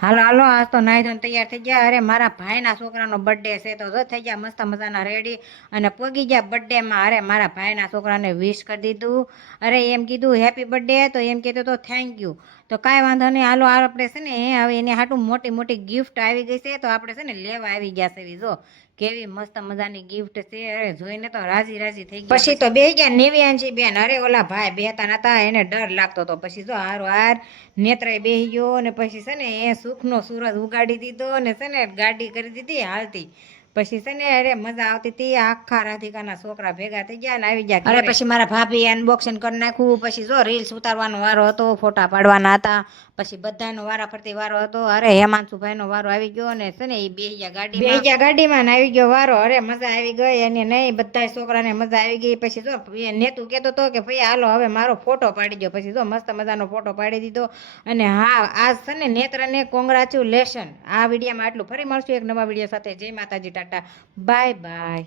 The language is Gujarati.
હાલો હાલો, આજ તો નાઈ ધોઈને તૈયાર થઈ ગયા. અરે મારા ભાઈના છોકરાનો બર્થડે છે તો જો થઈ ગયા મસ્ત મજાના રેડી અને પોગી ગયા બર્થડેમાં. અરે મારા ભાઈના છોકરાને વિશ કરી દીધું. અરે એમ કીધું હેપી બર્થડે, તો એમ કીધું તો થેન્ક યુ. તો કાંઈ વાંધો નહીં, હાલો આપણે છે ને હવે એને હાટું મોટી મોટી ગિફ્ટ આવી ગઈ છે તો આપણે છે ને લેવા આવી ગયા છે. જો કેવી મસ્ત મજાની ગિફ્ટ છે. અરે જોઈને તો રાજી રાજી થઈ ગયા. પછી તો બે ગયા નિવ્યાંશી બેન. અરે ઓલા ભાઈ બેતા નતા, એને ડર લાગતો હતો. પછી જો હારો હાર નેત્રય બેહી ગયો ને પછી છે ને એ સુખનો સૂરજ ઉગાડી દીધો ને છે ને ગાડી કરી દીધી હાલતી. પછી છે ને અરે મજા આવતી હતી. આખા રાધિકાના છોકરા ભેગા થઈ ગયા ને આવી ગયા. અરે પછી મારા ભાભી અનબોક્સિંગ કરી નાખ્યું. પછી જો રીલ્સ ઉતારવાનો વારો હતો, ફોટા પાડવાના હતા. પછી બધાનો વારા ફરતી વારો હતો. અરે હેમાંશુભાઈનો વારો આવી ગયો ને છે ને એ બેહી ગયા ગાડીમાં ને આવી ગયો વારો. અરે મજા આવી ગઈ અને નહીં બધા છોકરાને મજા આવી ગઈ. પછી જો નેતું કહેતો હતો કે ભાઈ હાલો હવે મારો ફોટો પાડી દો. પછી જો મસ્ત મજાનો ફોટો પાડી દીધો. અને હા આજ છે ને નેત્રને કોંગ્રેચ્યુલેશન. આ વિડીયોમાં આટલું, ફરી મળશું એક નવા વિડીયો સાથે. જય માતાજી, ટાટા, બાય બાય.